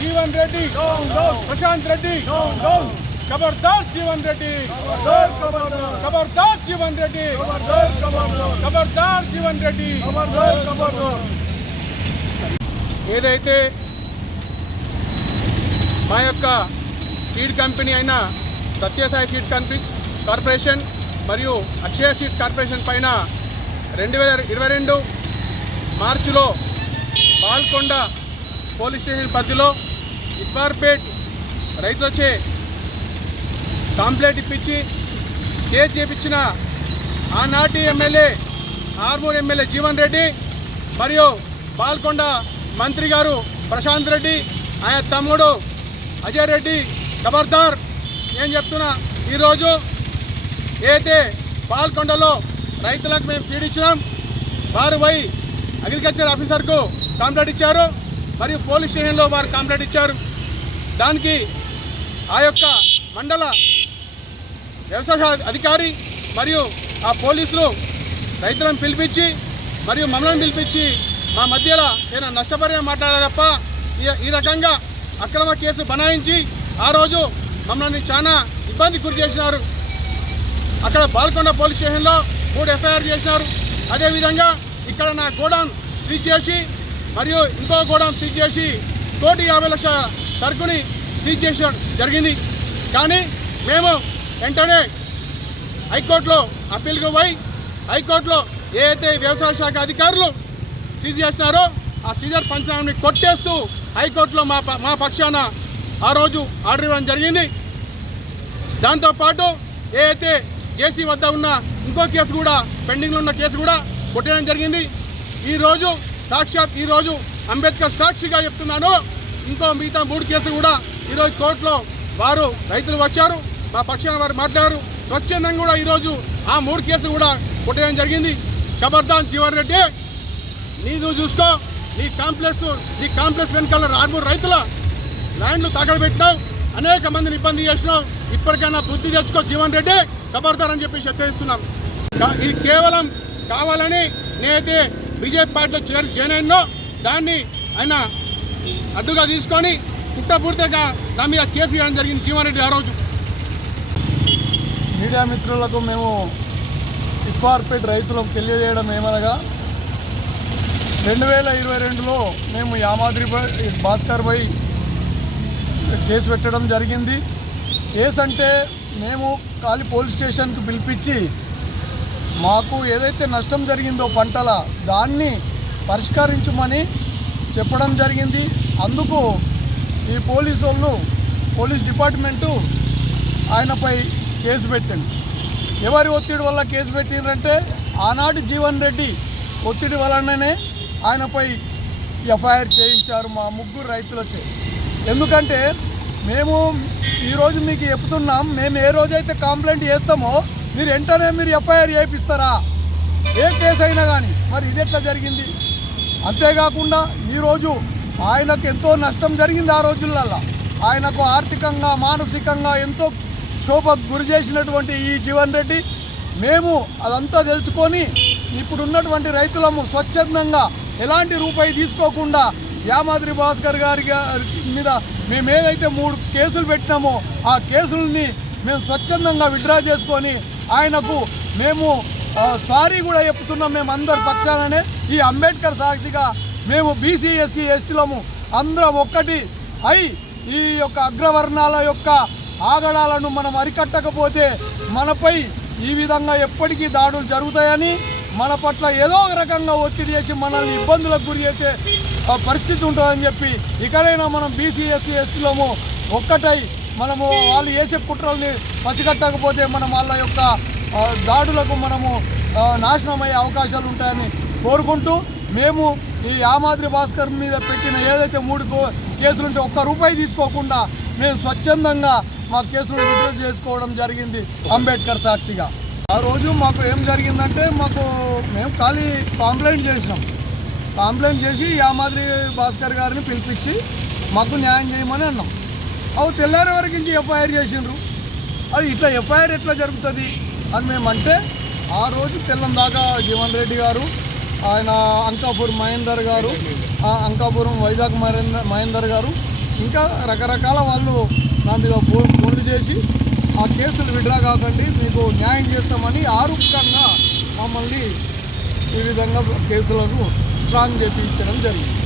జీవన్ రెడ్డి ప్రశాంత్ రెడ్డి ఖబర్దార్ జీవన్ రెడ్డి. ఖబర్దార్ జీవన్ రెడ్డి. ఖబర్దార్ జీవన్ రెడ్డి. ఏదైతే మా యొక్క సీడ్ కంపెనీ అయిన సత్యసాయి సీడ్ కంపెనీ కార్పొరేషన్ మరియు అక్షయ సీడ్స్ కార్పొరేషన్ పైన రెండు వేల ఇరవై రెండు మార్చిలో పాల్కొండ పోలీస్ స్టేషన్ పరిధిలో ఇద్వార్పేట్ రైతు వచ్చే కాంప్లైంట్ ఇప్పించి కేసు చేపించిన ఆనాటి ఎమ్మెల్యే ఆర్మూర్ ఎమ్మెల్యే జీవన్ రెడ్డి మరియు పాల్కొండ మంత్రి గారు ప్రశాంత్ రెడ్డి ఆయన తమ్ముడు అజయ్ రెడ్డి ఖబర్దార్ నేను చెప్తున్నా ఈరోజు ఏదైతే పాల్కొండలో రైతులకు మేము ఫీడ్ ఇచ్చినాం వారు పోయి అగ్రికల్చర్ ఆఫీసర్కు కంప్లైంట్ ఇచ్చారు. మరియు పోలీస్ స్టేషన్లో వారు కంప్లైంట్ ఇచ్చారు. దానికి ఆ యొక్క మండల వ్యవసాయ అధికారి మరియు ఆ పోలీసులు రైతులను పిలిపించి మరియు మమ్మల్ని పిలిపించి మా మధ్యలో ఏదైనా నష్టపరిగా మాట్లాడాలి తప్ప ఈ- ఈ రకంగా అక్రమ కేసు బనాయించి ఆ రోజు మమ్మల్ని చాలా ఇబ్బంది గురి చేసినారు. అక్కడ బాల్కొండ పోలీస్ స్టేషన్లో మూడు ఎఫ్ఐఆర్ చేసినారు. అదేవిధంగా ఇక్కడ నా గోడౌన్ సీజ్ చేసి మరియు ఇంకో గోడౌన్ సీజ్ చేసి కోటి యాభై లక్షల సరుకుని సీజ్ చేసడం జరిగింది. కానీ మేము వెంటనే హైకోర్టులో అప్పీల్కి పోయి హైకోర్టులో ఏదైతే వ్యవసాయ శాఖ అధికారులు సీజ్ చేస్తున్నారో ఆ సీజర్ పంచనామాని కొట్టేస్తూ హైకోర్టులో మా ప- మా పక్షాన ఆ రోజు ఆర్డర్ ఇవ్వడం జరిగింది. దాంతోపాటు ఏదైతే జేసీ వద్ద ఉన్న ఇంకో కేసు కూడా పెండింగ్లో ఉన్న కేసు కూడా కొట్టడం జరిగింది. ఈరోజు సాక్షాత్ ఈరోజు అంబేద్కర్ సాక్షిగా చెప్తున్నాను. ఇంకో మిగతా మూడు కేసులు కూడా ఈరోజు కోర్టులో వారు రైతులు వచ్చారు మా పక్షాన వారు మాట్లాడారు. స్వచ్ఛందంగా కూడా ఈరోజు ఆ మూడు కేసులు కూడా కొట్టడం జరిగింది. జబర్దాన్ జీవన్ రెడ్డి నీ నువ్వు చూసుకో నీ కాంప్లెక్స్ నీ కాంప్లెక్స్ వెనకాల ఆర్మూరు రైతుల ల్యాండ్లు తగలబెట్టినావు అనేక మందిని ఇబ్బంది చేసినావు. ఇప్పటికైనా బుద్ధి తెచ్చుకో జీవన్ రెడ్డి ఖబర్దార్ అని చెప్పి హెచ్చరిస్తున్నాం. ఇది కేవలం కావాలని నేనైతే బీజేపీ పార్టీలో చేరి జాయిన్ దాన్ని ఆయన అడ్డుగా తీసుకొని కుట్టపూర్తిగా నా మీద కేసు వేయడం జరిగింది జీవారెడ్డి ఆ రోజు. మీడియా మిత్రులకు మేము ఇఫార్పేట్ రైతులకు తెలియజేయడం ఏమనగా రెండు వేల ఇరవై రెండులో మేము యామాద్రి భాస్కర్ బై కేసు పెట్టడం జరిగింది. కేసు అంటే మేము కాలి పోలీస్ స్టేషన్కు పిలిపించి మాకు ఏదైతే నష్టం జరిగిందో పంటల దాన్ని పరిష్కరించమని చెప్పడం జరిగింది. అందుకు ఈ పోలీసు వాళ్ళు పోలీస్ డిపార్ట్మెంటు ఆయనపై కేసు పెట్టింది. ఎవరి ఒత్తిడి వల్ల కేసు పెట్టిందంటే ఆనాటి జీవన్ రెడ్డి ఒత్తిడి వలననే ఆయనపై ఎఫ్ఐఆర్ చేయించారు మా ముగ్గురు రైతులచే. ఎందుకంటే మేము ఈరోజు మీకు చెప్తున్నాం మేము ఏ రోజైతే కంప్లైంట్ చేస్తామో మీరు వెంటనే మీరు ఎఫ్ఐఆర్ చేయిస్తారా? ఏ కేసు అయినా కానీ మరి ఇది ఎట్లా జరిగింది? అంతేకాకుండా ఈరోజు ఆయనకు ఎంతో నష్టం జరిగింది ఆ రోజులలో ఆయనకు ఆర్థికంగా మానసికంగా ఎంతో క్షోభకు గురి చేసినటువంటి ఈ జీవన్ రెడ్డి మేము అదంతా తెలుసుకొని ఇప్పుడు ఉన్నటువంటి రైతులము స్వచ్ఛందంగా ఎలాంటి రూపాయి తీసుకోకుండా యామాద్రి భాస్కర్ గారి మీద మేము ఏదైతే మూడు కేసులు పెట్టినామో ఆ కేసుల్ని మేము స్వచ్ఛందంగా విత్డ్రా చేసుకొని ఆయనకు మేము సారీ కూడా చెప్తున్నాం మేము అందరి పక్షాననే ఈ అంబేద్కర్ సాక్షిగా మేము బీసీ ఎస్సీ ఎస్టీలము అందరం ఒక్కటి అయి ఈ యొక్క అగ్రవర్ణాల యొక్క ఆగడాలను మనం అరికట్టకపోతే మనపై ఈ విధంగా ఎప్పటికీ దాడులు జరుగుతాయని మన పట్ల ఏదో ఒక రకంగా ఒత్తిడి చేసి మనల్ని ఇబ్బందులకు గురి చేసే పరిస్థితి ఉంటుందని చెప్పి ఇకనైనా మనం బీసీ ఎస్సీ ఎస్టీలము ఒక్కటై మనము వాళ్ళు చేసే కుట్రల్ని పసిగట్టకపోతే మనం వాళ్ళ యొక్క దాడులకు మనము నాశనమయ్యే నాశనం అయ్యే అవకాశాలు ఉంటాయని కోరుకుంటూ మేము ఈ యామాద్రి భాస్కర్ మీద పెట్టిన ఏదైతే మూడు కేసులుంటే కేసులు ఉంటే ఒక్క రూపాయి తీసుకోకుండా మేము స్వచ్ఛందంగా మా కేసులను విడ్రా చేసుకోవడం జరిగింది అంబేద్కర్ సాక్షిగా. ఆ రోజు మాకు ఏం జరిగిందంటే మాకు మేము ఖాళీ కాంప్లైంట్ చేసినాం. కాంప్లైంట్ చేసి యామాద్రి భాస్కర్ గారిని పిలిపించి మాకు న్యాయం చేయమని అన్నాం. అవి తెల్లారి వరకు ఇంక ఎఫ్ఐఆర్ చేసిండ్రు. అది ఇట్లా ఎఫ్ఐఆర్ ఎట్లా జరుగుతుంది అని మేమంటే ఆ రోజు తెల్లం దాకా జీవన్ రెడ్డి గారు ఆయన అంకాపూర్ మహేందర్ గారు ఆ అంకాపురం వైజాగ్ మహేందర్ మహేందర్ గారు ఇంకా రకరకాల వాళ్ళు నా మీద ఫోన్ ఫోన్లు చేసి ఆ కేసులు విడ్రా కాకండి మీకు న్యాయం చేస్తామని ఆరూపకంగా మమ్మల్ని ఈ విధంగా కేసులను స్ట్రాంగ్ చేసి ఇచ్చడం జరిగింది.